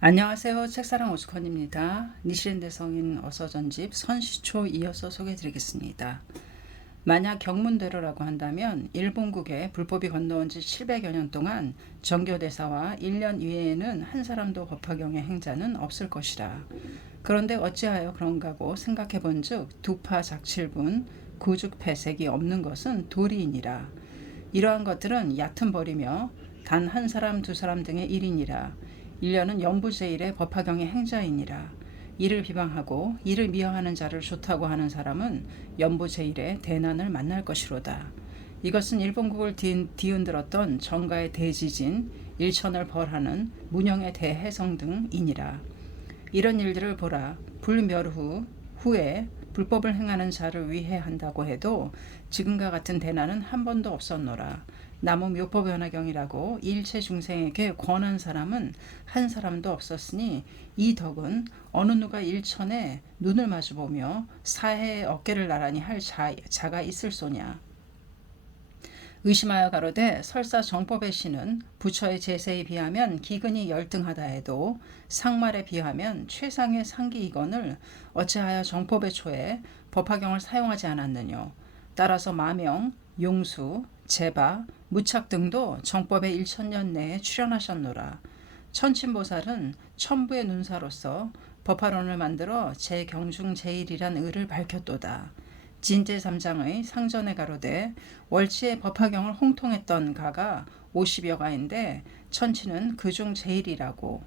안녕하세요. 책사랑 오스컨입니다. 니시랜드 성인 어서전집 선시초 이어서 소개해드리겠습니다. 만약 경문대로라고 한다면 일본국에 불법이 건너온 지 700여 년 동안 정교대사와 1년 이외에는 한 사람도 법화경의 행자는 없을 것이라. 그런데 어찌하여 그런가고 생각해 본즉 두파 작칠분 구죽패색이 없는 것은 도리이니라. 이러한 것들은 얕은 벌이며 단 한 사람 두 사람 등의 일이니라. 1년은 연부제일의 법화경의 행자이니라. 이를 비방하고 이를 미화하는 자를 좋다고 하는 사람은 연부제일의 대난을 만날 것이로다. 이것은 일본국을 뒤흔들었던 정가의 대지진, 일천을 벌하는 문영의 대해성 등이니라. 이런 일들을 보라. 불멸 후에 불법을 행하는 자를 위해 한다고 해도 지금과 같은 대난은 한 번도 없었노라. 나무 묘법연화경이라고 일체 중생에게 권한 사람은 한 사람도 없었으니 이 덕은 어느 누가 일천에 눈을 마주보며 사해의 어깨를 나란히 할 자가 있을소냐. 의심하여 가로되 설사 정법의 신은 부처의 제세에 비하면 기근이 열등하다 해도 상말에 비하면 최상의 상기이건을 어찌하여 정법의 초에 법화경을 사용하지 않았느뇨. 따라서 마명, 용수, 제바, 무착 등도 정법의 1000년 내에 출현하셨노라. 천친보살은 천부의 눈사로서 법화론을 만들어 제경중 제일이란 의를 밝혔도다. 진제 3장의 상전에 가로되 월치의 법화경을 홍통했던 가가 50여 가인데 천치는 그중 제일이라고.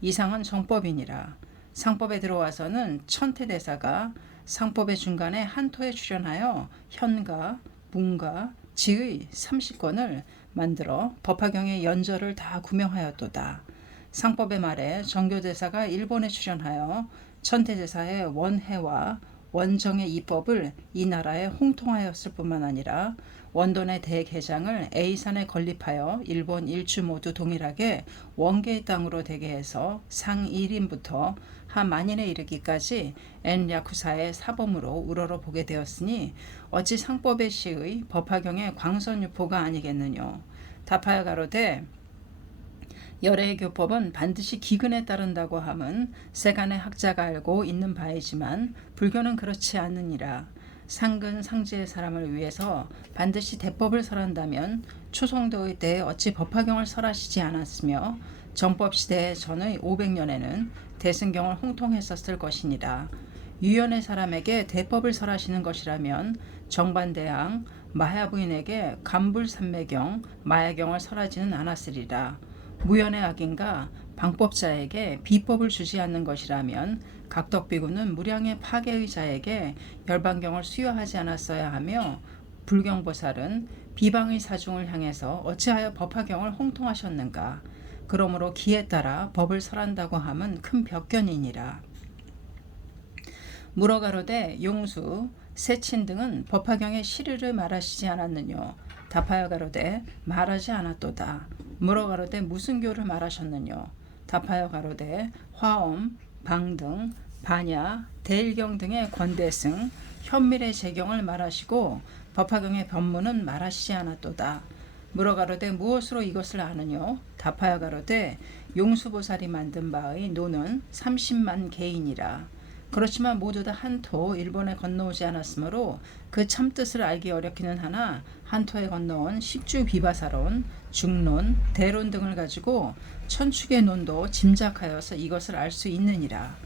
이상은 정법이니라. 상법에 들어와서는 천태대사가 상법의 중간에 한토에 출연하여 현가, 문가, 지의 30권을 만들어 법화경의 연절을 다 구명하였도다. 상법의 말에 정교대사가 일본에 출연하여 천태대사의 원해와 원정의 이법을 이 나라에 홍통하였을 뿐만 아니라 원돈의 대개장을 A산에 건립하여 일본 일주 모두 동일하게 원계의 땅으로 되게 해서 상 1인부터 하 만인에 이르기까지 엔야쿠사의 사범으로 우러러 보게 되었으니 어찌 상법의 시의 법화경의 광선유포가 아니겠느뇨. 답하여 가로되 열애의 교법은 반드시 기근에 따른다고 함은 세간의 학자가 알고 있는 바이지만 불교는 그렇지 않느니라. 상근 상지의 사람을 위해서 반드시 대법을 설한다면 초성도의 때에 어찌 법화경을 설하시지 않았으며 정법시대 전의 500년에는 대승경을 홍통했었을 것이니라. 유연의 사람에게 대법을 설하시는 것이라면 정반대항 마야부인에게 간불산매경 마야경을 설하지는 않았으리라. 무연의 악인가 방법자에게 비법을 주지 않는 것이라면 각덕비구는 무량의 파괴의 자에게 열반경을 수여하지 않았어야 하며 불경보살은 비방의 사중을 향해서 어찌하여 법화경을 홍통하셨는가. 그러므로 기에 따라 법을 설한다고 함은 큰 벽견이니라. 물어가로되 용수, 세친 등은 법화경의 시르를 말하시지 않았느뇨. 답하여 가로되 말하지 않았도다. 물어가로되 무슨 교를 말하셨느뇨. 답하여 가로되 화엄, 방등, 반야, 대일경 등의 권대승, 현밀의 재경을 말하시고 법화경의 변문은 말하시지 않았도다. 물어가로되 무엇으로 이것을 아느뇨. 답하여 가로되 용수보살이 만든 바의 노는 30만 개인이라. 그렇지만 모두 다 한토 일본에 건너오지 않았으므로 그 참뜻을 알기 어렵기는 하나 한토에 건너온 식주 비바사론, 중론, 대론 등을 가지고 천축의 논도 짐작하여서 이것을 알 수 있느니라.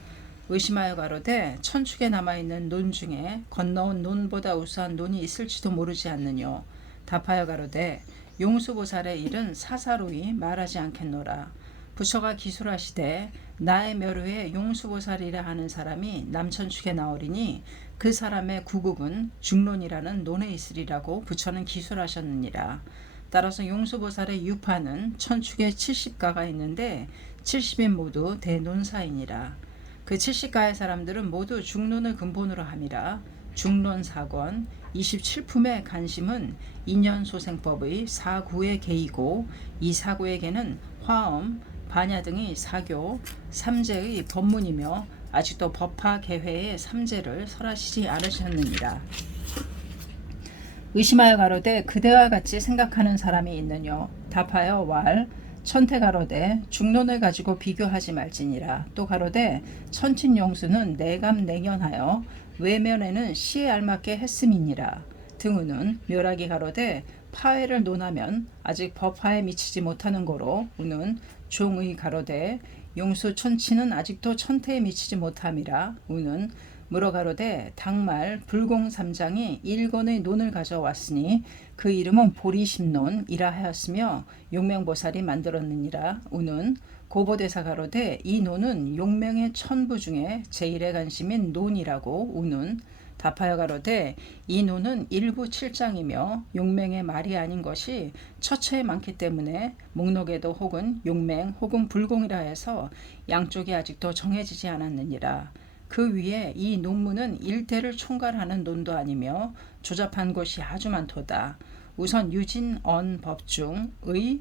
의심하여 가로되 천축에 남아있는 논 중에 건너온 논보다 우수한 논이 있을지도 모르지 않느뇨. 답하여 가로되 용수보살의 일은 사사로이 말하지 않겠노라. 부처가 기술하시되 나의 멸후에 용수보살이라 하는 사람이 남천축에 나오리니 그 사람의 구국은 중론이라는 논에 있으리라고 부처는 기술하셨느니라. 따라서 용수보살의 유파는 천축에 70가가 있는데 70인 모두 대논사이니라. 그 70가의 사람들은 모두 중론을 근본으로 함이라. 중론사권 27품의 간심은 인연소생법의 사구의 계이고 이 사구의 계는 화엄, 반야 등의 사교, 삼재의 법문이며 아직도 법화 개회의 삼재를 설하시지 않으셨느니라. 의심하여 가로되 그대와 같이 생각하는 사람이 있느뇨. 답하여 왈 천태 가로되 중론을 가지고 비교하지 말지니라. 또 가로되 천친용수는 내감내견하여 외면에는 시에 알맞게 했음이니라. 등우는 묘락이 가로되 파회를 논하면 아직 법화에 미치지 못하는 고로 우는 종의 가로되 용수 천치는 아직도 천태에 미치지 못함이라. 우는 물어 가로되 당말 불공삼장이 일권의 논을 가져왔으니 그 이름은 보리심론이라 하였으며 용명보살이 만들었느니라. 우는 고보대사 가로되 이 논은 용명의 천부 중에 제일의 관심인 논이라고. 우는 답하여 가로되 이 논은 일부 7장이며 용맹의 말이 아닌 것이 처처에 많기 때문에 목록에도 혹은 용맹 혹은 불공이라 해서 양쪽이 아직도 정해지지 않았느니라. 그 위에 이 논문은 일대를 총괄하는 논도 아니며 조잡한 곳이 아주 많도다. 우선 유진언법중의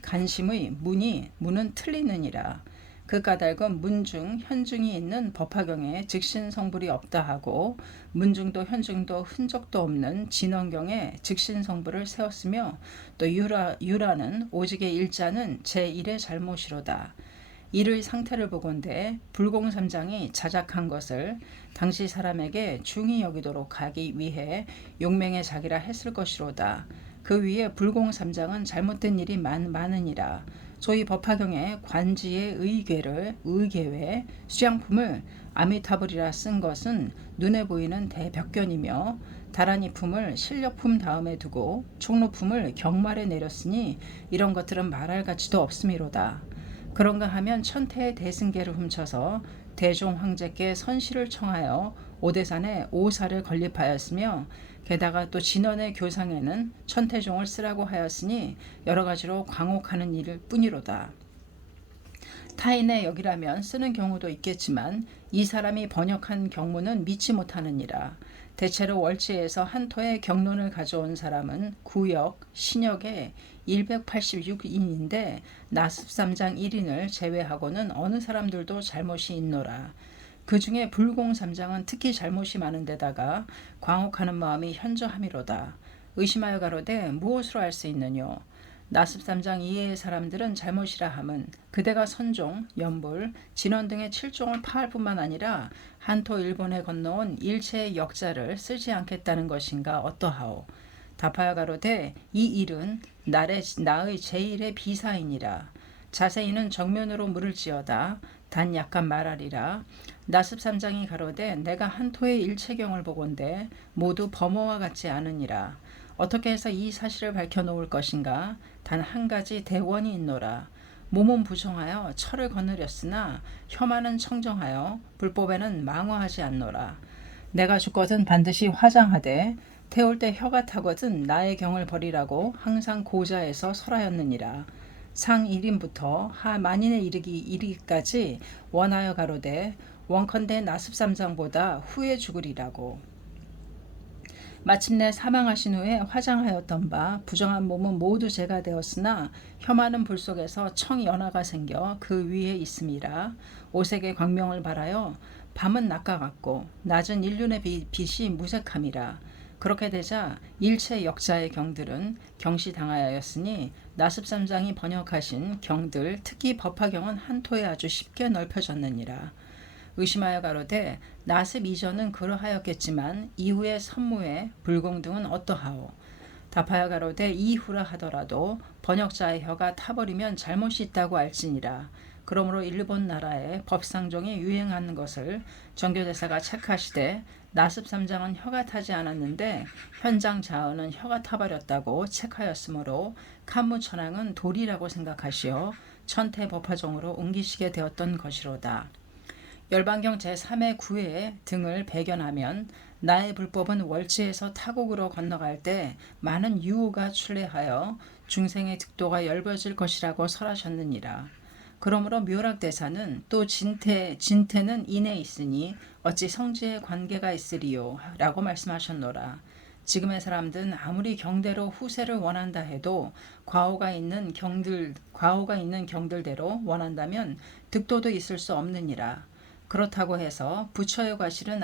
간심의 문은 틀리느니라. 그 까닭은 문중 현중이 있는 법화경에 즉신성불이 없다 하고 문중도 현중도 흔적도 없는 진원경에 즉신성불을 세웠으며 또 유라는 오직의 일자는 제1의 잘못이로다. 이의 상태를 보건대 불공삼장이 자작한 것을 당시 사람에게 중히 여기도록 하기 위해 용맹의 자기라 했을 것이로다. 그 위에 불공삼장은 잘못된 일이 많으니라. 소위 법화경에 관지의 의계외 수양품을 아미타불이라 쓴 것은 눈에 보이는 대벽견이며 다란이품을 실력품 다음에 두고 총로품을 경말에 내렸으니 이런 것들은 말할 가치도 없음이로다. 그런가 하면 천태의 대승계를 훔쳐서 대종 황제께 선시를 청하여 오대산에 오사를 건립하였으며 게다가 또 진원의 교상에는 천태종을 쓰라고 하였으니 여러 가지로 광혹하는 일일 뿐이로다. 타인의 역이라면 쓰는 경우도 있겠지만 이 사람이 번역한 경문은 믿지 못하느니라. 대체로 월지에서 한 토의 경론을 가져온 사람은 구역, 신역의 186인인데 나습삼장 1인을 제외하고는 어느 사람들도 잘못이 있노라. 그 중에 불공삼장은 특히 잘못이 많은 데다가 광혹하는 마음이 현저함이로다. 의심하여 가로되 무엇으로 알 수 있느뇨? 나습삼장 이외의 사람들은 잘못이라 함은 그대가 선종, 연불, 진원 등의 7종을 파할 뿐만 아니라 한토 일본에 건너온 일체의 역자를 쓰지 않겠다는 것인가 어떠하오? 답하여 가로되 이 일은 나의 제1의 비사이니라. 자세히는 정면으로 물을지어다. 단 약간 말하리라. 나습삼장이 가로되 내가 한토의 일체경을 보건대 모두 범어와 같지 않으니라. 어떻게 해서 이 사실을 밝혀놓을 것인가? 단 한 가지 대원이 있노라. 몸은 부정하여 철을 거느렸으나 혐한은 청정하여 불법에는 망어하지 않노라. 내가 죽거든 반드시 화장하되 태울 때 혀가 타거든 나의 경을 버리라고 항상 고자에서 설하였느니라. 상 1인부터 하 만인에 이르기까지 원하여 가로되 원컨대 나습삼장보다 후에 죽으리라고. 마침내 사망하신 후에 화장하였던 바 부정한 몸은 모두 제가 되었으나 혐하는 불 속에서 청연화가 생겨 그 위에 있음이라. 오색의 광명을 발하여 밤은 낮과 같고 낮은 일륜의 빛이 무색함이라. 그렇게 되자 일체 역자의 경들은 경시당하였으니 나습삼장이 번역하신 경들 특히 법화경은 한토에 아주 쉽게 넓혀졌느니라. 의심하여 가로되 나습 이전은 그러하였겠지만 이후의 선무에 불공 등은 어떠하오? 답하여 가로되 이후라 하더라도 번역자의 혀가 타버리면 잘못이 있다고 알지니라. 그러므로 일본 나라의 법상종이 유행하는 것을 정교대사가 책하시되 나습삼장은 혀가 타지 않았는데 현장 자언은 혀가 타버렸다고 책하였으므로 칸무천왕은 도리라고 생각하시어 천태법화종으로 옮기시게 되었던 것이로다. 열반경 제3의 9회 등을 배견하면 나의 불법은 월지에서 타국으로 건너갈 때 많은 유호가 출래하여 중생의 득도가 열벼질 것이라고 설하셨느니라. 그러므로 묘락대사는 또 진태는 인에 있으니 어찌 성지에 관계가 있으리요 라고 말씀하셨노라. 지금의 사람들은 아무리 경대로 후세를 원한다 해도 과오가 있는 경들대로 원한다면 득도도 있을 수 없느니라. 그렇다고 해서 부처의 과실은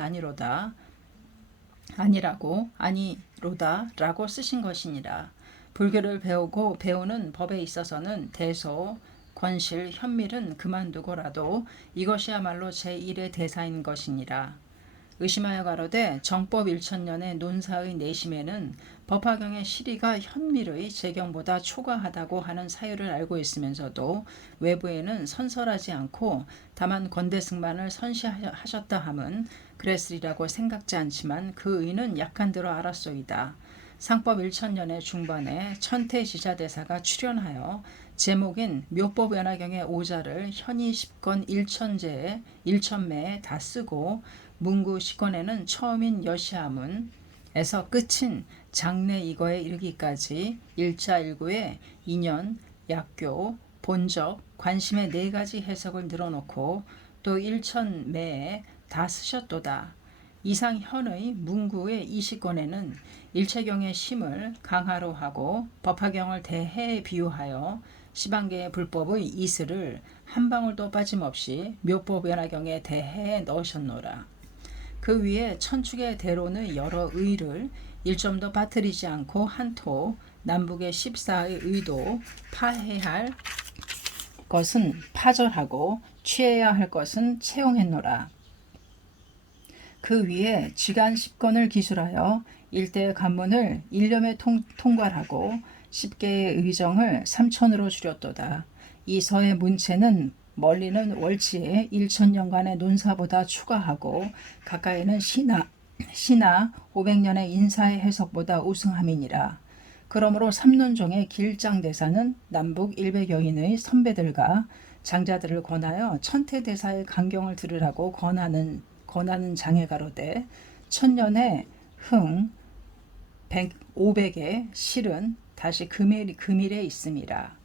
아니로다라고 쓰신 것이니라. 불교를 배우고 배우는 법에 있어서는 대소, 권실, 현밀은 그만두고라도 이것이야말로 제1의 대사인 것이니라. 의심하여 가로되 정법 1천년의 논사의 내심에는 법화경의 실의가 현밀의 재경보다 초과하다고 하는 사유를 알고 있으면서도 외부에는 선설하지 않고 다만 권대승만을 선시하셨다 함은 그랬으리라고 생각지 않지만 그 의는 약한대로 알았소이다. 상법 1천년의 중반에 천태지자대사가 출연하여 제목인 묘법연화경의 오자를 현이 10권 1천제에 1천매에 다 쓰고 문구 10권에는 처음인 여시함은에서 끝인 장례 이거에 이르기까지 일자일구의 인연, 약교, 본적, 관심의 4가지 해석을 늘어놓고 또 1천매에 다 쓰셨도다. 이상 현의 문구의 20권에는 일체경의 심을 강하로 하고 법화경을 대해에 비유하여 시방계의 불법의 이슬을 한 방울도 빠짐없이 묘법연화경에 대해에 넣으셨노라. 그 위에 천축의 대론의 여러 의를 일점도 빠뜨리지 않고 한토 남북의 14의 의도 파해할 것은 파절하고 취해야 할 것은 채용했노라. 그 위에 지간 10권을 기술하여 일대의 관문을 1년에 통괄하고 10개의 의정을 3천으로 줄였도다. 이 서의 문체는 멀리는 월치에 1천년간의 논사보다 추가하고 가까이는 시나 500년의 인사의 해석보다 우승함이니라. 그러므로 삼론종의 길장대사는 남북 100여인의 선배들과 장자들을 권하여 천태대사의 강경을 들으라고 권하는 장애가로되 천년의 흥 500의 실은 다시 금일에 있음이라.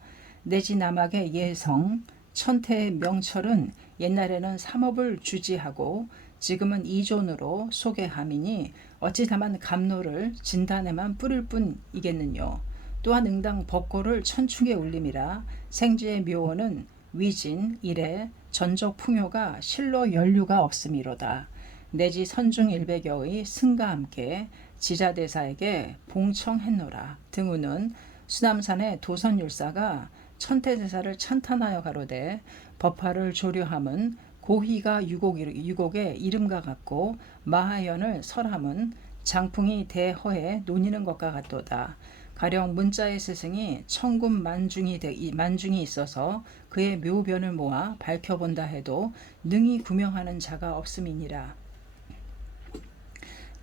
내지 남학의 예성 천태의 명철은 옛날에는 삼업을 주지하고 지금은 이존으로 소개함이니 어찌 다만 감로를 진단에만 뿌릴 뿐이겠느뇨. 또한 응당 벚꽃을 천축에 울림이라. 생지의 묘원은 위진 이래 전적 풍요가 실로 연류가 없음이로다. 내지 선중 100여의 승과 함께 지자대사에게 봉청했노라. 등우는 수남산의 도선율사가 천태대사를 찬탄하여 가로되 법화를 조료함은 고희가 유곡의 이름과 같고 마하연을 설함은 장풍이 대허에 논이는 것과 같도다. 가령 문자의 스승이 천군 만중이 있어서 그의 묘변을 모아 밝혀본다 해도 능히 구명하는 자가 없음이니라.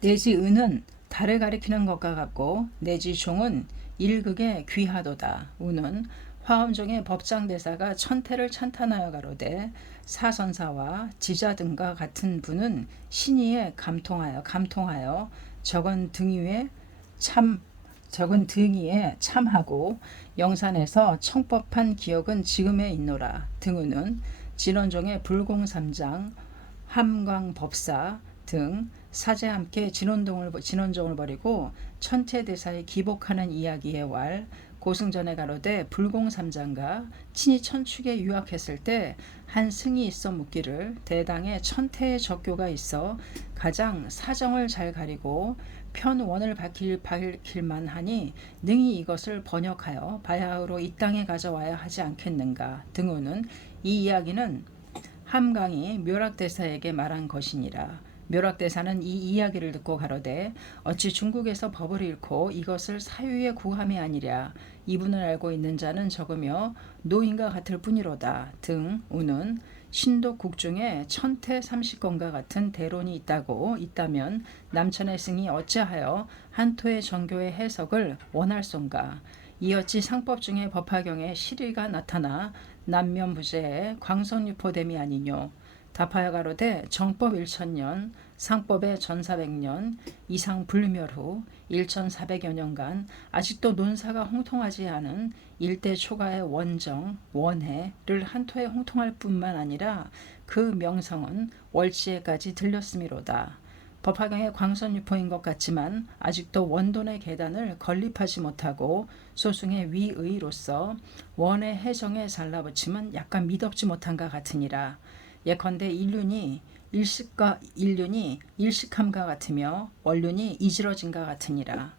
내지 은은 달을 가리키는 것과 같고 내지 종은 일극에 귀하도다. 우는 화엄종의 법장대사가 천태를 찬탄하여 가로되 사선사와 지자 등과 같은 분은 신의에 감통하여 적은 등위에 참하고 영산에서 청법한 기억은 지금에 있노라. 등우는 진원종의 불공삼장 함광법사 등 사제 함께 진원종을 버리고 천태대사에 기복하는 이야기의 왈 고승전에 가로되 불공삼장가 친히 천축에 유학했을 때 한 승이 있어 묻기를 대당에 천태의 적교가 있어 가장 사정을 잘 가리고 편원을 밝힐만 하니 능히 이것을 번역하여 바야흐로 이 땅에 가져와야 하지 않겠는가. 등호는 이 이야기는 함강이 묘락대사에게 말한 것이니라. 묘락대사는 이 이야기를 듣고 가로되 어찌 중국에서 법을 잃고 이것을 사유에 구함이 아니랴. 이분을 알고 있는 자는 적으며 노인과 같을 뿐이로다. 등 우는 신독국 중에 천태 30권과 같은 대론이 있다면 남천의 승이 어찌하여 한토의 정교의 해석을 원할손가. 이어찌 상법 중에 법화경에 실의가 나타나 남면부재의 광선유포됨이 아니뇨. 답하여 가로되 정법 1천년 상법의 1400년 이상 불멸 후 1400여 년간 아직도 논사가 홍통하지 않은 일대 초가의 원정, 원해를 한토에 홍통할 뿐만 아니라 그 명성은 월지에까지 들렸음이로다. 법화경의 광선유포인 것 같지만 아직도 원돈의 계단을 건립하지 못하고 소승의 위의로서 원의 해정에 잘라붙임은 약간 미덥지 못한가 같으니라. 예컨대 일륜이 일식함과 같으며 원륜이 이지러진가 같으니라.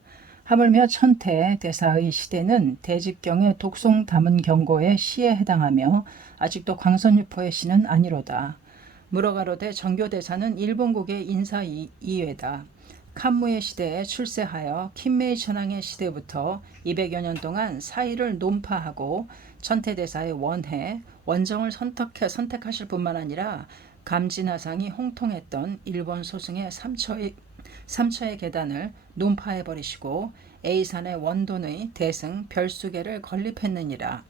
하물며 천태 대사의 시대는 대직경의 독송 담은 경고의 시에 해당하며 아직도 광선유포의 시는 아니로다. 무러가로되 정교대사는 일본국의 인사 이외다. 칸무의 시대에 출세하여 킨메이 천황의 시대부터 200여 년 동안 사의를 논파하고 천태대사의 원정을 선택하실 뿐만 아니라 감진하상이 홍통했던 일본 소승의 삼처의 계단을 논파해버리시고 A산의 원돈의 대승 별수계를 건립했느니라.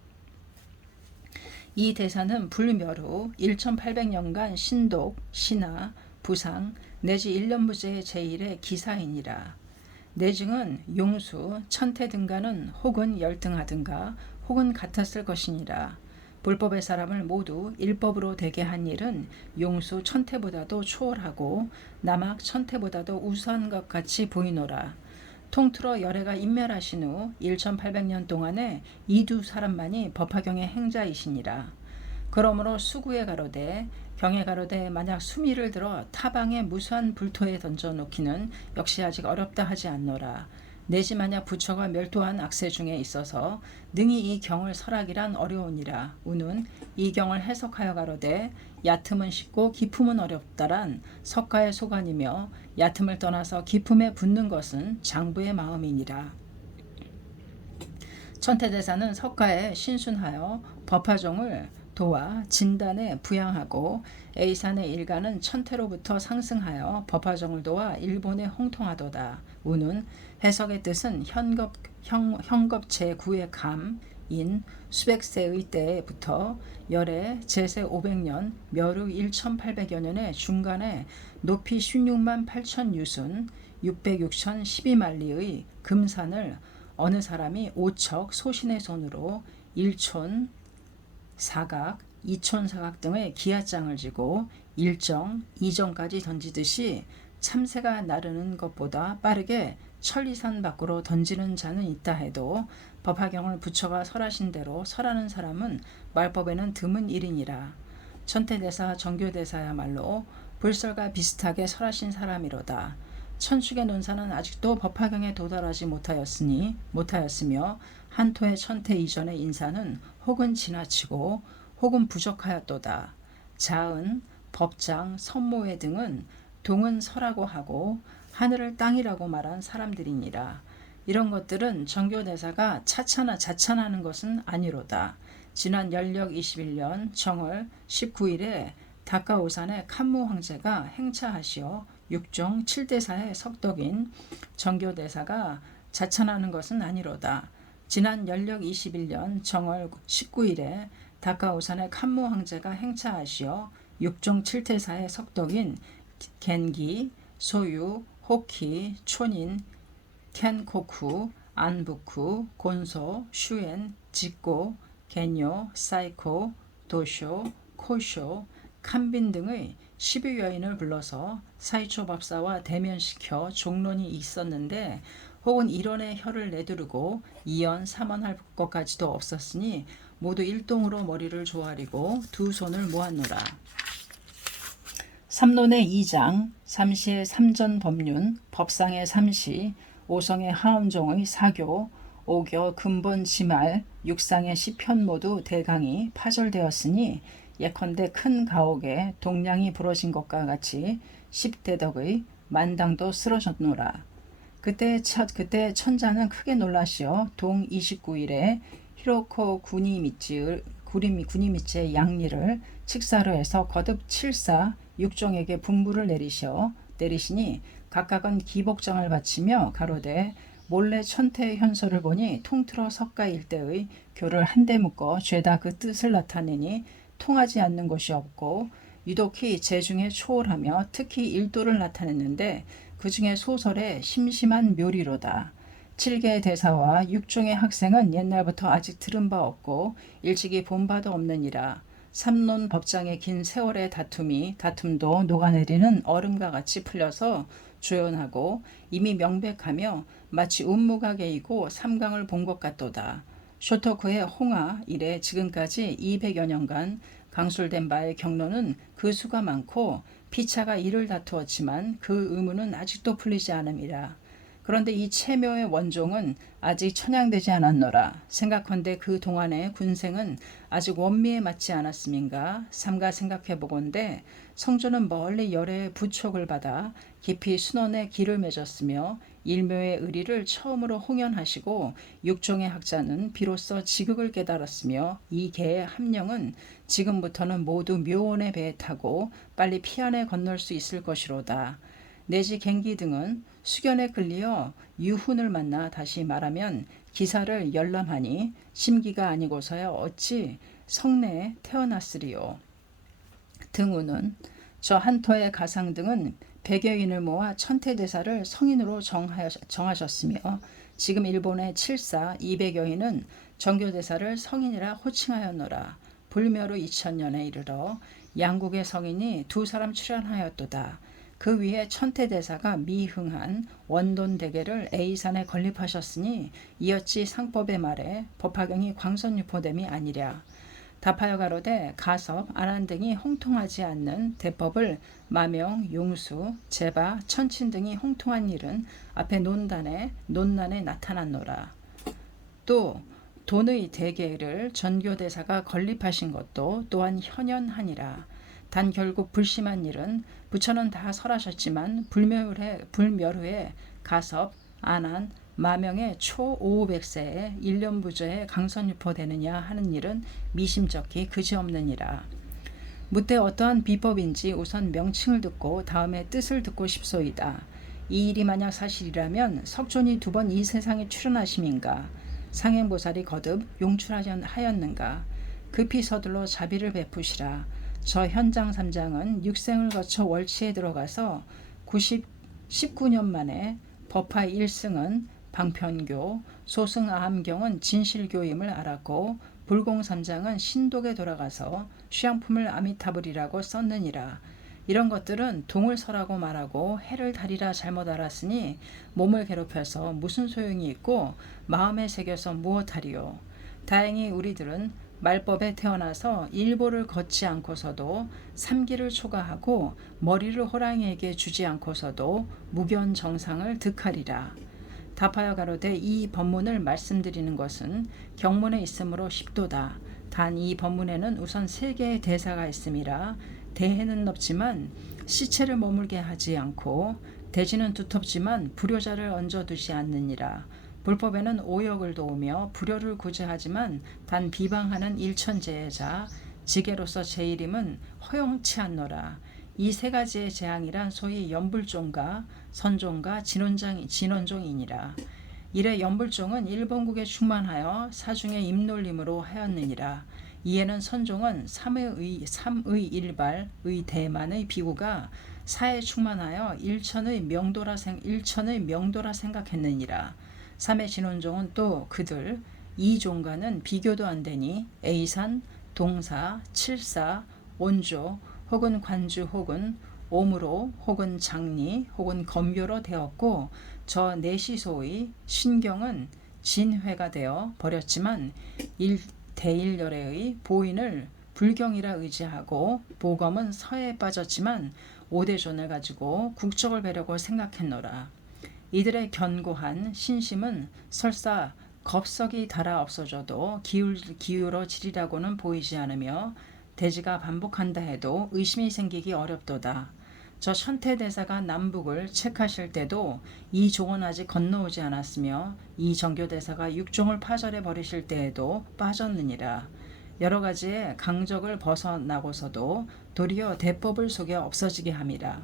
이 대사는 불멸 후 1800년간 신독, 신하, 부상 내지 1년부제의 제1의 기사이니라. 내증은 용수, 천태 등가는 혹은 열등하든가 혹은 같았을 것이니라. 불법의 사람을 모두 일법으로 되게 한 일은 용수 천태보다도 초월하고 남악 천태보다도 우수한 것 같이 보이노라. 통틀어 열애가 인멸하신 후 1800년 동안에 이 두 사람만이 법화경의 행자이시니라. 그러므로 수구에 가로되 경에 가로되 만약 수미를 들어 타방의 무수한 불토에 던져놓기는 역시 아직 어렵다 하지 않노라. 내지 만약 부처가 멸도한 악세 중에 있어서 능히 이 경을 설하기란 어려우니라. 우는 이 경을 해석하여 가로되 얕음은 쉽고 깊음은 어렵다란 석가의 소관이며 얕음을 떠나서 깊음에 붙는 것은 장부의 마음이니라. 천태대사는 석가에 신순하여 법화종을 도와 진단에 부양하고 A산의 일가는 천태로부터 상승하여 법화종을 도와 일본에 홍통하도다. 우는 해석의 뜻은 현겁 제9의 감인 수백세의 때부터 열애 제세 500년 멸후 1800여 년의 중간에 높이 16만 8천 유순 606천 12만리의 금산을 어느 사람이 5척 소신의 손으로 1촌 사각, 2촌 사각 등의 기하장을 지고 1정, 2정까지 던지듯이 참새가 나르는 것보다 빠르게 천리산 밖으로 던지는 자는 있다 해도 법화경을 부처가 설하신 대로 설하는 사람은 말법에는 드문 일이니라. 천태대사 정교대사야말로 불설과 비슷하게 설하신 사람이로다. 천축의 논사는 아직도 법화경에 도달하지 못하였으며 한토의 천태 이전의 인사는 혹은 지나치고 혹은 부족하였도다. 자은, 법장, 선모회 등은 동은 서라고 하고 하늘을 땅이라고 말한 사람들이니라. 이런 것들은 정교대사가 자찬하는 것은 아니로다. 지난 연력 21년 정월 19일에 다카오산의 칸무 황제가 행차하시어 6종 7대사의 석덕인 정교대사가 자찬하는 것은 아니로다. 지난 연력 21년 정월 19일에 다카오산의 칸무 황제가 행차하시어 6종 7대사의 석덕인 겐기, 소유, 호키, 촌인, 켄코쿠, 안부쿠, 곤소, 슈엔, 직고, 겐요, 사이코, 도쇼, 코쇼, 칸빈 등의 10여 여인을 불러서 사이초 법사와 대면시켜 종론이 있었는데 혹은 일원의 혀를 내두르고 2연 3원할 것까지도 없었으니 모두 일동으로 머리를 조아리고 두 손을 모았노라. 삼론의 2장, 삼시의 삼전법륜, 법상의 삼시, 오성의 하엄종의 사교, 오교 근본 지말, 육상의 시편 모두 대강이 파절되었으니 예컨대 큰 가옥에 동량이 부러진 것과 같이 10대덕의 만당도 쓰러졌노라. 그때 천자는 크게 놀라시어 동 29일에 히로코 구니미치의 양리를 칙사로 해서 거듭 7사 6종에게 분부를 내리시니 각각은 기복장을 바치며 가로되 몰래 천태의 현소를 보니 통틀어 석가 일대의 교를 한데 묶어 죄다 그 뜻을 나타내니 통하지 않는 것이 없고 유독히 재중에 초월하며 특히 일도를 나타냈는데 그 중에 소설의 심심한 묘리로다. 7개의 대사와 6종의 학생은 옛날부터 아직 들은 바 없고 일찍이 본 바도 없느니라. 삼론 법장의 긴 세월의 다툼도 녹아내리는 얼음과 같이 풀려서 조연하고 이미 명백하며 마치 운무가게이고 삼강을 본 것 같도다. 쇼토쿠의 홍하 이래 지금까지 200여 년간 강술된 바의 경로는 그 수가 많고 피차가 이를 다투었지만 그 의문은 아직도 풀리지 않음이라. 그런데 이 체묘의 원종은 아직 천양되지 않았노라. 생각컨대 그 동안의 군생은 아직 원미에 맞지 않았음인가. 삼가 생각해 보건대 성조는 멀리 열의 부촉을 받아 깊이 순원에 길을 맺었으며 일묘의 의리를 처음으로 홍연하시고 육종의 학자는 비로소 지극을 깨달았으며 이 개의 함령은 지금부터는 모두 묘원의 배에 타고 빨리 피안에 건널 수 있을 것이로다. 내지 갱기 등은 수견에 끌리어 유훈을 만나 다시 말하면 기사를 열람하니 심기가 아니고서야 어찌 성내에 태어났으리요. 등우는 저 한터의 가상 등은 100여인을 모아 천태대사를 성인으로 정하셨으며 지금 일본의 칠사 200여인은 정교대사를 성인이라 호칭하였노라. 불멸후 2000년에 이르러 양국의 성인이 2사람 출연하였도다. 그 위에 천태대사가 미흥한 원돈대계를 A산에 건립하셨으니 이었지 상법의 말에 법화경이 광선유포됨이 아니랴. 답하여 가로되 가섭, 안한 등이 홍통하지 않는 대법을 마명, 용수, 제바, 천친 등이 홍통한 일은 앞에 논난에 나타났노라. 또 돈의 대계를 전교대사가 건립하신 것도 또한 현연하니라. 단 결국 불심한 일은 부처는 다 설하셨지만 불멸 후에 가섭, 안한, 마명의 초 500세에 1년 부저에 강선유포되느냐 하는 일은 미심쩍기 그지없느니라. 무때 어떠한 비법인지 우선 명칭을 듣고 다음에 뜻을 듣고 싶소이다. 이 일이 만약 사실이라면 석존이 2번 이 세상에 출연하심인가? 상행보살이 거듭 용출하였는가? 급히 서둘러 자비를 베푸시라. 저 현장 3장은 육생을 거쳐 월치에 들어가서 19년 만에 법화 1승은 방편교, 소승 아함경은 진실교임을 알았고 불공 3장은 신독에 돌아가서 취향품을 아미타불이라고 썼느니라. 이런 것들은 동을 설하고 말하고 해를 다리라 잘못 알았으니 몸을 괴롭혀서 무슨 소용이 있고 마음에 새겨서 무엇하리요. 다행히 우리들은 말법에 태어나서 일보를 걷지 않고서도 삼기를 초과하고 머리를 호랑이에게 주지 않고서도 무견정상을 득하리라. 답하여 가로되 이 법문을 말씀드리는 것은 경문에 있으므로 쉽도다. 단 이 법문에는 우선 3개의 대사가 있음이라. 대해는 넓지만 시체를 머물게 하지 않고 대지는 두텁지만 불효자를 얹어두지 않느니라. 불법에는 오역을 도우며 불효를 구제하지만 단 비방하는 일천제자 지게로서 제일임은 허용치 않노라. 이 3가지의 재앙이란 소위 연불종과 선종과 진원종이니라. 이래 연불종은 일본국에 충만하여 사중에 입놀림으로 하였느니라. 이에는 선종은 삼의 일발의 대만의 비구가 사에 충만하여 일천의 명도라 생각했느니라. 3의 진원종은 또 그들 이종과는 비교도 안 되니 A산, 동사, 칠사, 온조 혹은 관주 혹은 오므로 혹은 장리 혹은 검교로 되었고 저 내시소의 신경은 진회가 되어 버렸지만 대일열애의 보인을 불경이라 의지하고 보검은 서에 빠졌지만 오대존을 가지고 국적을 베려고 생각했노라. 이들의 견고한 신심은 설사 겁석이 달아 없어져도 기울어지리라고는 보이지 않으며 대지가 반복한다 해도 의심이 생기기 어렵도다. 저 천태대사가 남북을 책하실 때도 이 종은 아직 건너오지 않았으며 이 정교대사가 육종을 파절해 버리실 때에도 빠졌느니라. 여러 가지의 강적을 벗어나고서도 도리어 대법을 속여 없어지게 함이라.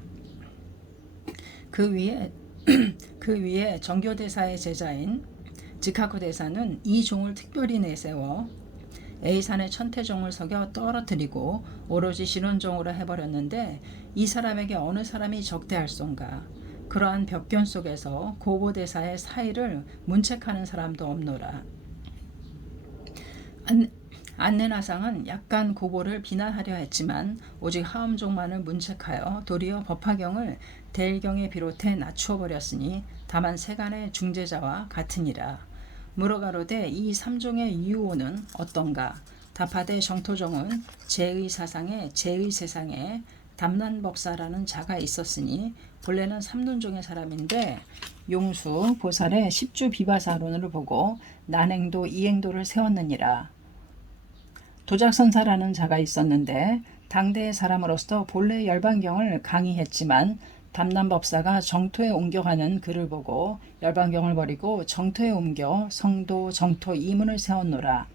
그 위에 정교대사의 제자인 지카쿠 대사는 이 종을 특별히 내세워 A산의 천태종을 속여 떨어뜨리고 오로지 신원종으로 해버렸는데 이 사람에게 어느 사람이 적대할손가. 그러한 벽견 속에서 고보대사의 사의를 문책하는 사람도 없노라. 안내나상은 약간 고보를 비난하려 했지만 오직 하엄종만을 문책하여 도리어 법화경을 대일경에 비롯해 낮추어 버렸으니 다만 세간의 중재자와 같으니라. 물어가로되 이 3종의 유오는 어떤가? 답하되 정토종은 제의 사상에 제의 세상에 담난법사라는 자가 있었으니 본래는 삼론종의 사람인데 용수 보살의 십주 비바사론을 보고 난행도 이행도를 세웠느니라. 도작선사라는 자가 있었는데 당대의 사람으로서 본래 열반경을 강의했지만 담난법사가 정토에 옮겨가는 그를 보고 열반경을 버리고 정토에 옮겨 성도 정토 이문을 세웠노라.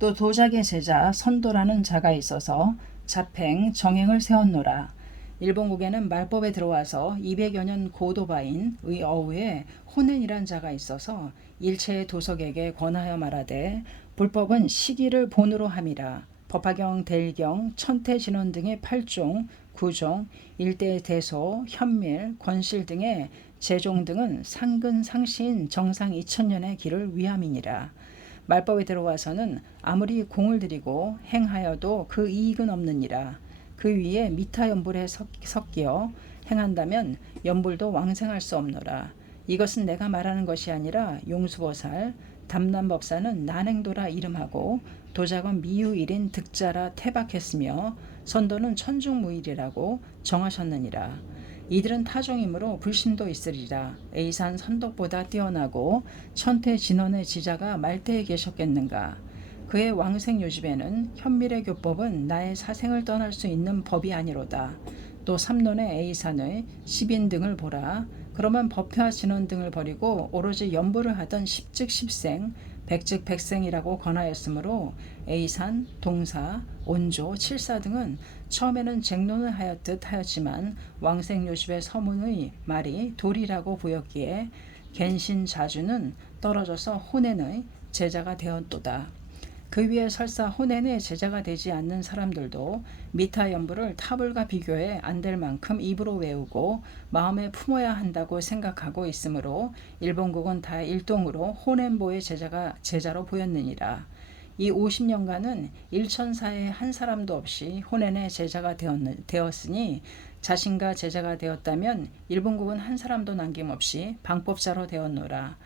또 도작의 제자 선도라는 자가 있어서 자팽 정행을 세웠노라. 일본국에는 말법에 들어와서 200여 년 고도바인 의 어우에 호넨이란 자가 있어서 일체의 도석에게 권하여 말하되 불법은 시기를 본으로 함이라. 법화경, 대일경, 천태진원 등의 8종, 9종, 일대 대소, 현밀, 권실 등의 제종 등은 상근 상시인 정상 2000년의 길을 위함이니라. 말법에 들어와서는 아무리 공을 들이고 행하여도 그 이익은 없느니라. 그 위에 미타 연불에 섞여 행한다면 연불도 왕생할 수 없노라. 이것은 내가 말하는 것이 아니라 용수보살, 담난법사는 난행도라 이름하고 도작은 미유일인 득자라 태박했으며 선도는 천중무일이라고 정하셨느니라. 이들은 타종이므로 불신도 있으리라. 에이산 선덕보다 뛰어나고 천태진원의 지자가 말대에 계셨겠는가. 그의 왕생 요집에는 현밀의 교법은 나의 사생을 떠날 수 있는 법이 아니로다. 또 삼론의 에이산의 십인 등을 보라. 그러면 법화 진원 등을 버리고 오로지 연부를 하던 십즉 십생, 백즉 백생이라고 권하였으므로 에이산, 동사, 온조, 칠사 등은 처음에는 쟁론을 하였듯 하였지만 왕생 요집의 서문의 말이 도리라고 보였기에 겐신 자주는 떨어져서 호넨의 제자가 되었도다. 그 위에 설사 호넨의 제자가 되지 않는 사람들도 미타 연부를 타불과 비교해 안 될 만큼 입으로 외우고 마음에 품어야 한다고 생각하고 있으므로 일본국은 다 일동으로 호넨보의 제자로 보였느니라. 이 50년간은 일천사에 한 사람도 없이 호넨의 제자가 되었으니 자신과 제자가 되었다면 일본국은 한 사람도 남김없이 방법자로 되었노라.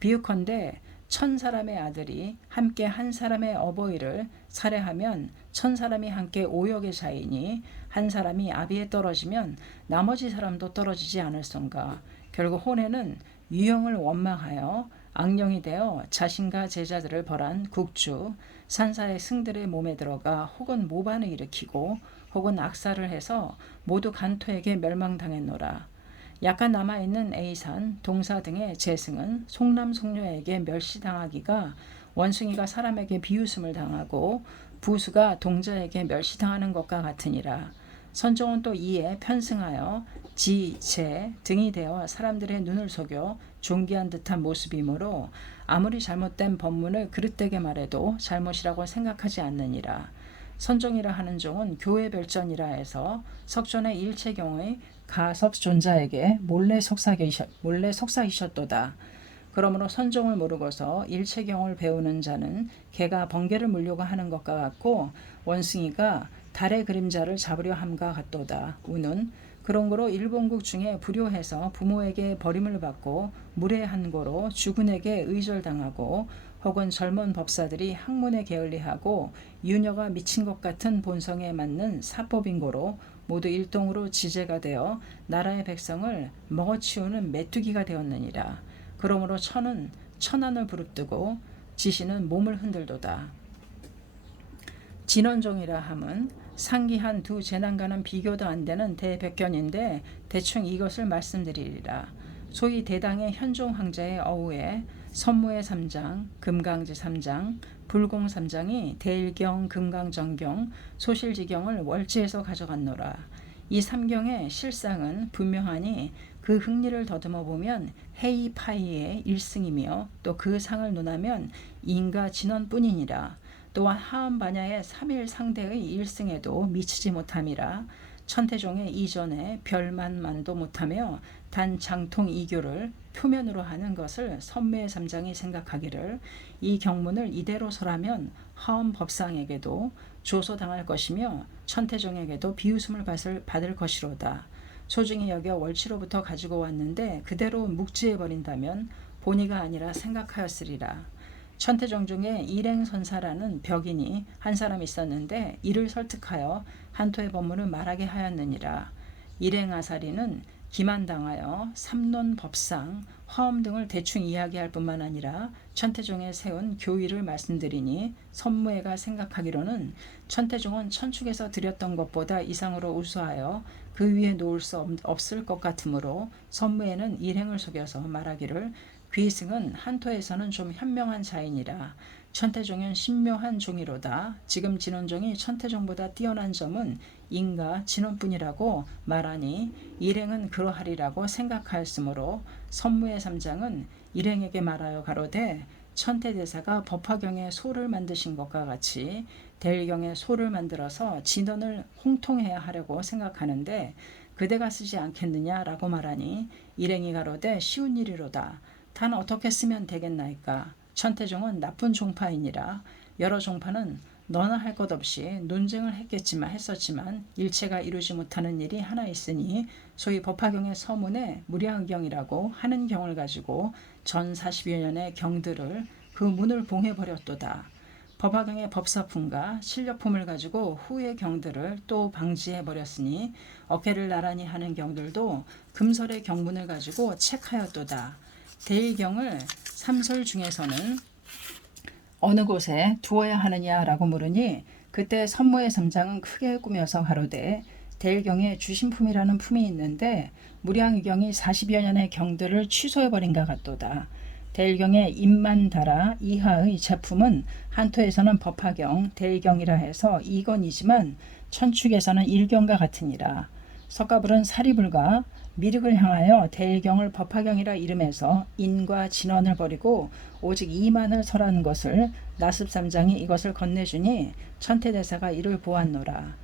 비유컨대 1000사람의 아들이 함께 한 사람의 어버이를 살해하면 1000사람이 함께 오역의 자이니 한 사람이 아비에 떨어지면 나머지 사람도 떨어지지 않을선가. 결국 호네는 유형을 원망하여 악령이 되어 자신과 제자들을 벌한 국주 산사의 승들의 몸에 들어가 혹은 모반을 일으키고 혹은 악사를 해서 모두 간토에게 멸망당했노라. 약간 남아있는 A산, 동사 등의 재승은 송남송녀에게 멸시당하기가 원숭이가 사람에게 비웃음을 당하고 부수가 동자에게 멸시당하는 것과 같으니라. 선종은 또 이에 편승하여 지, 제 등이 되어 사람들의 눈을 속여 존귀한 듯한 모습이므로 아무리 잘못된 법문을 그릇되게 말해도 잘못이라고 생각하지 않느니라. 선종이라 하는 종은 교회 별전이라 해서 석존의 일체경의 가섭존자에게 몰래 속삭이셨도다. 그러므로 선종을 모르고서 일체경을 배우는 자는 개가 번개를 물려고 하는 것과 같고 원숭이가 달의 그림자를 잡으려 함과 같도다. 우는 그런 거로 일본국 중에 불효해서 부모에게 버림을 받고 무례한 거로 주군에게 의절당하고 혹은 젊은 법사들이 학문에 게을리하고 유녀가 미친 것 같은 본성에 맞는 사법인 거로 모두 일동으로 지제가 되어 나라의 백성을 먹어치우는 메뚜기가 되었느니라. 그러므로 천은 천안을 부릅뜨고 지시는 몸을 흔들도다. 진원종이라 함은 상기한 두 재난과는 비교도 안 되는 대백견인데 대충 이것을 말씀드리리라. 소위 대당의 현종 황제의 어우에 선무의 3장, 금강지 3장, 불공 3장이 대일경, 금강정경, 소실지경을 월지에서 가져갔노라. 이 3경의 실상은 분명하니 그 흥리를 더듬어 보면 헤이파이의 일승이며 또 그 상을 논하면 인가 진원뿐이니라. 또한 하엄 반야의 3일 상대의 일승에도 미치지 못함이라. 천태종의 이전에 별만만도 못하며 단 장통 이교를 표면으로 하는 것을 선무의 3장이 생각하기를 이 경문을 이대로서라면 하엄 법상에게도 조소당할 것이며 천태종에게도 비웃음을 받을 것이로다. 소중히 여겨 월치로부터 가지고 왔는데 그대로 묵지해버린다면 본의가 아니라 생각하였으리라. 천태종 중에 일행선사라는 벽인이 한 사람 있었는데 이를 설득하여 한토의 법문을 말하게 하였느니라. 일행아사리는 기만당하여 삼론 법상 화엄 등을 대충 이야기할 뿐만 아니라 천태종에 세운 교의를 말씀드리니 선무회가 생각하기로는 천태종은 천축에서 드렸던 것보다 이상으로 우수하여 그 위에 놓을 수 없을 것 같으므로 선무회는 일행을 속여서 말하기를 귀승은 한토에서는 좀 현명한 자이니라. 천태종은 신묘한 종이로다. 지금 진원종이 천태종보다 뛰어난 점은 인가 진원뿐이라고 말하니 일행은 그러하리라고 생각하였으므로 선무의 삼장은 일행에게 말하여 가로되 천태대사가 법화경에 소를 만드신 것과 같이 대일경에 소를 만들어서 진원을 홍통해야 하려고 생각하는데 그대가 쓰지 않겠느냐라고 말하니 일행이 가로되 쉬운 일이로다. 단 어떻게 쓰면 되겠나이까. 천태종은 나쁜 종파이니라. 여러 종파는 너나 할 것 없이 논쟁을 했었지만 일체가 이루지 못하는 일이 하나 있으니 소위 법화경의 서문에 무량경이라고 하는 경을 가지고 전 40여 년의 경들을 그 문을 봉해버렸도다. 법화경의 법사품과 실력품을 가지고 후의 경들을 또 방지해버렸으니 어깨를 나란히 하는 경들도 금설의 경문을 가지고 책하였도다. 대일경을 삼설 중에서는 어느 곳에 두어야 하느냐라고 물으니 그때 선무의 삼장은 크게 꾸며서 가로되 대일경에 주신품이라는 품이 있는데 무량의경이 40여 년의 경들을 취소해버린 것 같도다. 대일경에 입만 달아 이하의 제품은 한토에서는 법화경, 대일경이라 해서 2권이지만 천축에서는 1경과 같으니라. 석가불은 사리불과 미륵을 향하여 대일경을 법화경이라 이름해서 인과 진원을 버리고 오직 이만을 설하는 것을 나습삼장이 이것을 건네주니 천태대사가 이를 보았노라.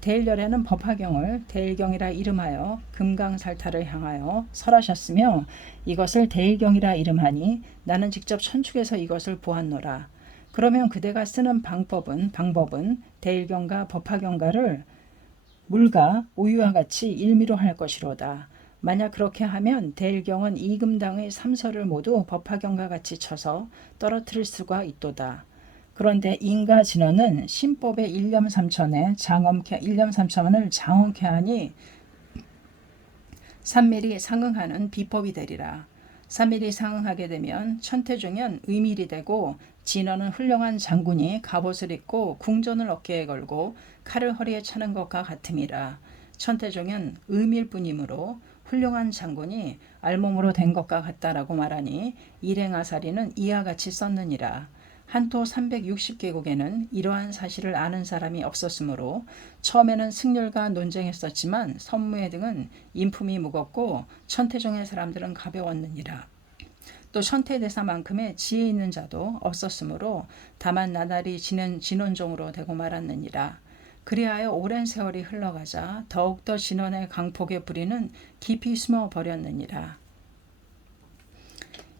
대일열에는 법화경을 대일경이라 이름하여 금강살타를 향하여 설하셨으며 이것을 대일경이라 이름하니 나는 직접 천축에서 이것을 보았노라. 그러면 그대가 쓰는 방법은 대일경과 법화경가를 물과 우유와 같이 일미로 할 것이로다. 만약 그렇게 하면 대일경은 이금당의 삼설을 모두 법화경과 같이 쳐서 떨어뜨릴 수가 있도다. 그런데 인과 진원은 신법의 일념삼천을 장엄케 하니 삼밀이 상응하는 비법이 되리라. 삼밀이 상응하게 되면 천태종은 의밀이 되고 진원은 훌륭한 장군이 갑옷을 입고 궁전을 어깨에 걸고 칼을 허리에 차는 것과 같음이라. 천태종은 의밀뿐이므로 훌륭한 장군이 알몸으로 된 것과 같다라고 말하니 일행아사리는 이와 같이 썼느니라. 한토 360개국에는 이러한 사실을 아는 사람이 없었으므로 처음에는 승렬과 논쟁했었지만 선무회 등은 인품이 무겁고 천태종의 사람들은 가벼웠느니라. 또 천태대사만큼의 지혜 있는 자도 없었으므로 다만 나날이 진원종으로 되고 말았느니라. 그리하여 오랜 세월이 흘러가자 더욱더 진원의 강폭의 불의는 깊이 숨어 버렸느니라.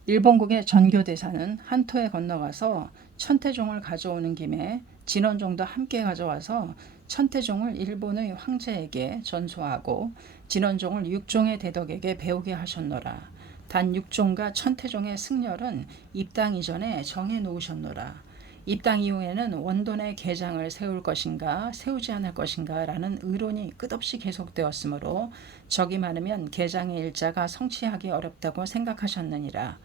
일본국의 전교대사는 한토에 건너가서 천태종을 가져오는 김에 진원종도 함께 가져와서 천태종을 일본의 황제에게 전수하고 진원종을 육종의 대덕에게 배우게 하셨노라. 단 육종과 천태종의 승렬은 입당 이전에 정해 놓으셨노라. 입당 이후에는 원돈의 개장을 세울 것인가 세우지 않을 것인가 라는 의론이 끝없이 계속되었으므로 적이 많으면 개장의 일자가 성취하기 어렵다고 생각하셨느니라.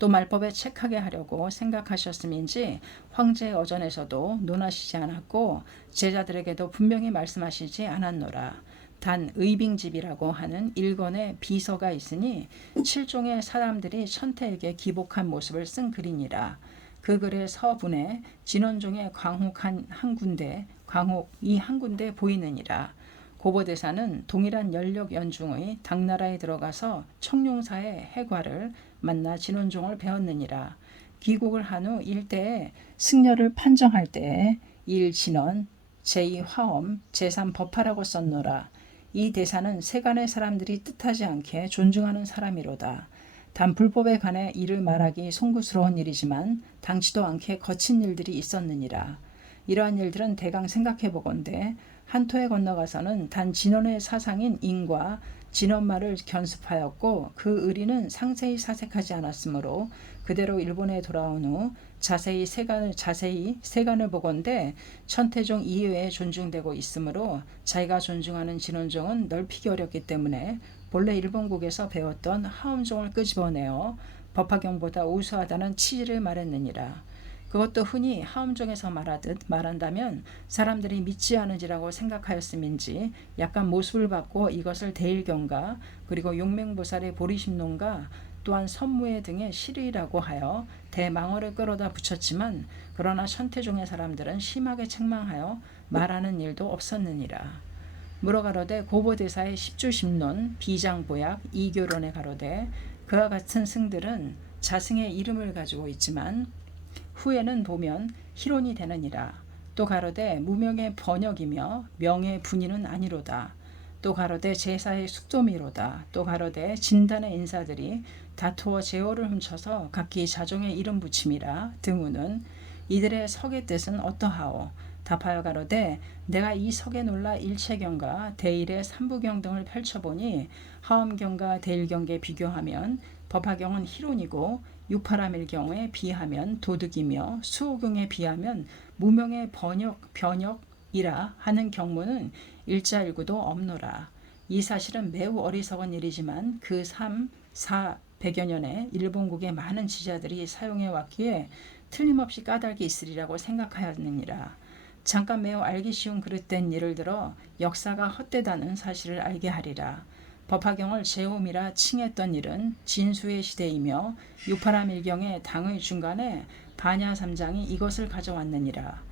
또 말법에 책하게 하려고 생각하셨음인지 황제의 어전에서도 논하시지 않았고 제자들에게도 분명히 말씀하시지 않았노라. 단 의빙집이라고 하는 일권의 비서가 있으니 7종의 사람들이 천태에게 기복한 모습을 쓴 글이니라. 그 글의 서분에 진원종의 광혹이 한 군데 보이느니라. 고보대사는 동일한 연력 연중의 당나라에 들어가서 청룡사의 해과를 만나 진원종을 배웠느니라. 귀국을 한 후 일대에 승려를 판정할 때에 1. 진원, 제2 화엄, 제3 법화라고 썼노라. 이 대사는 세간의 사람들이 뜻하지 않게 존중하는 사람이로다. 단 불법에 관해 이를 말하기 송구스러운 일이지만 당치도 않게 거친 일들이 있었느니라. 이러한 일들은 대강 생각해 보건대 한토에 건너가서는 단 진원의 사상인 인과 진원말을 견습하였고 그 의리는 상세히 사색하지 않았으므로 그대로 일본에 돌아온 후 자세히 세간을 보건대 천태종 이외에 존중되고 있으므로 자기가 존중하는 진원종은 넓히기 어렵기 때문에 본래 일본국에서 배웠던 하엄종을 끄집어내어 법화경보다 우수하다는 취지를 말했느니라. 그것도 흔히 하엄종에서 말한다면 사람들이 믿지 않으리라고 생각하였음인지 약간 모습을 바꿔 이것을 대일경가 그리고 용맹보살의 보리심론가 또한 선무회 등의 시르이라고 하여 대망어를 끌어다 붙였지만 그러나 천태종의 사람들은 심하게 책망하여 말하는 일도 없었느니라. 물어가로되 고보대사의 십주십론 비장보약 이교론에 가로되 그와 같은 승들은 자승의 이름을 가지고 있지만 후에는 보면 희론이 되느니라. 또 가로되 무명의 번역이며 명의 분위는 아니로다. 또 가로되 제사의 숙도미로다. 또 가로되 진단의 인사들이 다투어 제호를 훔쳐서 각기 자종의 이름 붙임이라. 등우는 이들의 석의 뜻은 어떠하오? 답하여 가로되 내가 이 석에 놀라 일체경과 대일의 삼부경 등을 펼쳐보니 하엄경과 대일경에 비교하면 법화경은 희론이고 육파라밀경에 비하면 도득이며 수호경에 비하면 무명의 변역이라 하는 경문은 일자일구도 없노라. 이 사실은 매우 어리석은 일이지만 그 3, 4, 100여 년에 일본국의 많은 지자들이 사용해 왔기에 틀림없이 까닭이 있으리라고 생각하였느니라. 잠깐 매우 알기 쉬운 그릇된 예를 들어 역사가 헛되다는 사실을 알게 하리라. 법화경을 제홈이라 칭했던 일은 진수의 시대이며 유파라밀경의 당의 중간에 반야삼장이 이것을 가져왔느니라.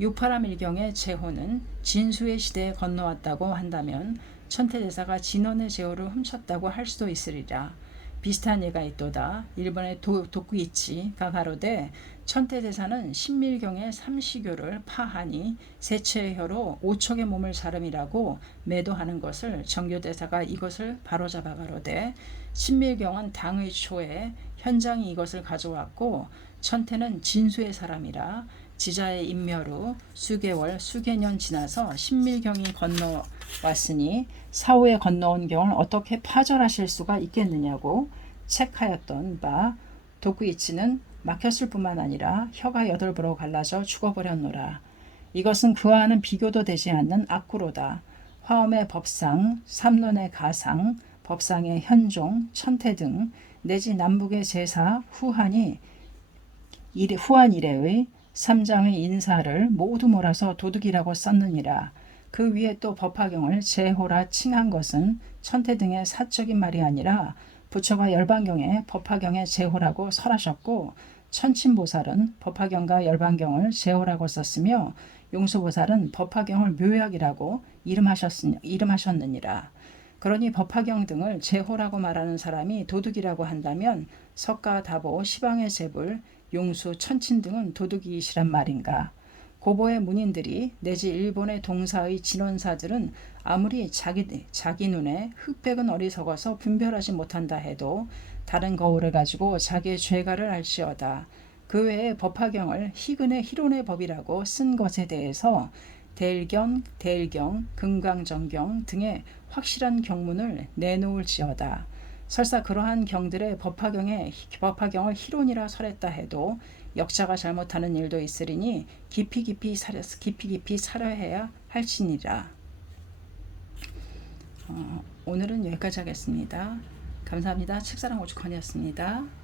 유파라밀경의 제호는 진수의 시대에 건너왔다고 한다면 천태대사가 진원의 제호를 훔쳤다고 할 수도 있으리라. 비슷한 예가 있도다. 일본의 도쿠이치가 가로되 천태대사는 신밀경의 삼시교를 파하니 세체의 혀로 오척의 몸을 자름이라고 매도하는 것을 정교대사가 이것을 바로잡아 가로되 신밀경은 당의 초에 현장이 이것을 가져왔고 천태는 진수의 사람이라 지자의 인멸 후 수개월 수개년 지나서 신밀경이 건너왔으니 사후에 건너온 경을 어떻게 파절하실 수가 있겠느냐고 책하였던 바 도쿠이치는 막혔을 뿐만 아니라 혀가 8부로 갈라져 죽어버렸노라. 이것은 그와는 비교도 되지 않는 악구로다. 화엄의 법상, 삼론의 가상, 법상의 현종, 천태 등 내지 남북의 제사, 후한 이래의 3장의 인사를 모두 몰아서 도둑이라고 썼느니라. 그 위에 또 법화경을 제호라 칭한 것은 천태 등의 사적인 말이 아니라 부처가 열반경에 법화경에 제호라고 설하셨고 천친보살은 법화경과 열반경을 제호라고 썼으며 용수보살은 법화경을 묘약이라고 이름하셨느니라. 그러니 법화경 등을 제호라고 말하는 사람이 도둑이라고 한다면 석가, 다보, 시방의 제불, 용수, 천친 등은 도둑이시란 말인가. 고보의 문인들이 내지 일본의 동사의 진원사들은 아무리 자기 눈에 흑백은 어리석어서 분별하지 못한다 해도 다른 거울을 가지고 자기의 죄가를 알지어다. 그 외에 법화경을 희근의 희론의 법이라고 쓴 것에 대해서 대일경, 금강정경 등의 확실한 경문을 내놓을지어다. 설사 그러한 경들의 법화경을 희론이라 설했다 해도 역자가 잘못하는 일도 있으리니 깊이 사려해야 할지니라. 오늘은 여기까지 하겠습니다. 감사합니다. 책사랑 오죽헌이었습니다.